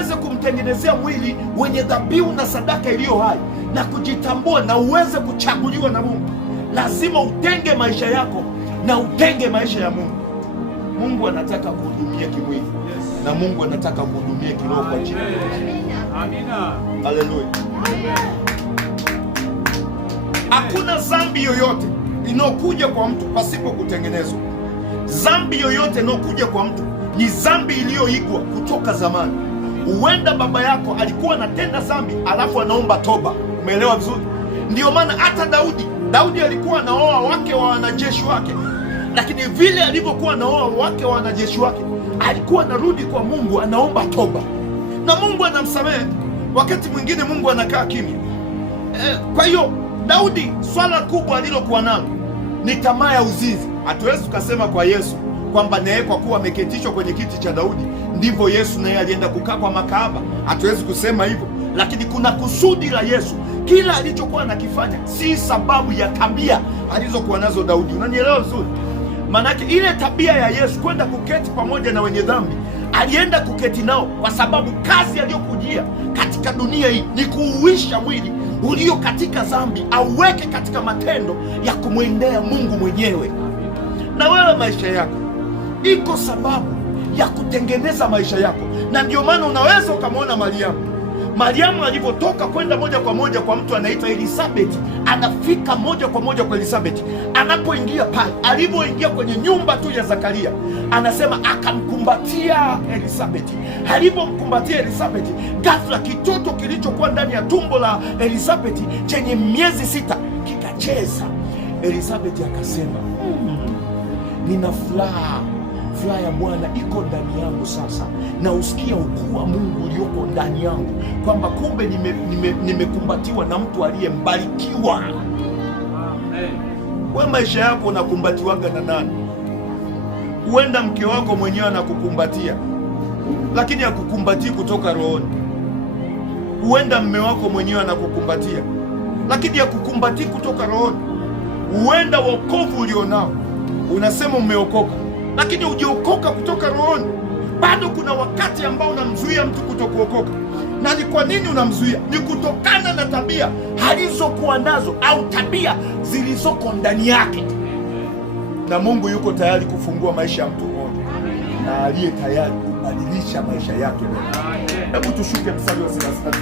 uweze kumtengenezea mwili wenye dhabihu na sadaka iliyo hai na kujitambua na uweze kuchaguliwa na Mungu, lazima utenge maisha yako na utenge maisha ya Mungu. Mungu anataka kuhudumia kimwili na Mungu anataka kuhudumia kiroho kwa jina la Yesu. Amina. Haleluya. Hakuna dhambi yoyote inayokuja kwa mtu pasipo kutengenezwa. Dhambi yoyote inayokuja kwa mtu ni dhambi iliyoigwa kutoka zamani. Huenda baba yako alikuwa anatenda dhambi alafu anaomba toba. Umeelewa vizuri? Ndio maana hata Daudi alikuwa anaoa wake wa wanajeshi wake, lakini vile alivyokuwa anaoa wake wa wanajeshi wake alikuwa anarudi kwa Mungu, anaomba toba na Mungu anamsamehe. Wakati mwingine Mungu anakaa kimya. Kwa hiyo Daudi, swala kubwa alilokuwa nalo ni tamaa ya uzinzi. Hatuwezi tukasema kwa Yesu kwamba naye kwa kuwa ameketishwa kwenye kiti cha Daudi ndivyo Yesu naye alienda kukaa kwa makahaba. Hatuwezi kusema hivyo, lakini kuna kusudi la Yesu. Kila alichokuwa anakifanya si sababu ya tabia alizokuwa nazo Daudi. Unanielewa vizuri? Maanake ile tabia ya Yesu kwenda kuketi pamoja na wenye dhambi, alienda kuketi nao kwa sababu kazi aliyokujia katika dunia hii ni kuuisha mwili ulio katika dhambi, auweke katika matendo ya kumwendea Mungu mwenyewe. Na wewe maisha yako iko sababu ya kutengeneza maisha yako, na ndio maana unaweza ukamwona Mariamu alivyotoka kwenda moja kwa moja kwa mtu anaitwa Elisabeti, anafika moja kwa moja kwa Elisabeti. Anapoingia pale, alivyoingia kwenye nyumba tu ya Zakaria, anasema akamkumbatia Elisabeti. Alivyomkumbatia Elisabeti, ghafla kitoto kilichokuwa ndani ya tumbo la Elisabeti chenye miezi 6 kikacheza. Elisabeti akasema, nina furaha ya Bwana iko ndani yangu sasa, na usikia ukuu wa Mungu ulioko ndani yangu, kwamba kumbe nimekumbatiwa na mtu aliyembarikiwa. We maisha yako unakumbatiwaga na nani? Huenda mke wako mwenyewe anakukumbatia, lakini hakukumbatii kutoka rohoni. Huenda mme wako mwenyewe anakukumbatia, lakini hakukumbatii kutoka rohoni. Huenda wokovu ulionao unasema umeokoka, lakini hujaokoka kutoka rohoni. Bado kuna wakati ambao unamzuia mtu kutokuokoka. Na ni kwa nini unamzuia? Ni kutokana na tabia alizokuwa nazo au tabia zilizoko ndani yake. Na Mungu yuko tayari kufungua maisha ya mtu mmoja, na aliye tayari kubadilisha maisha yake. Hebu tushuke mstari wa 39.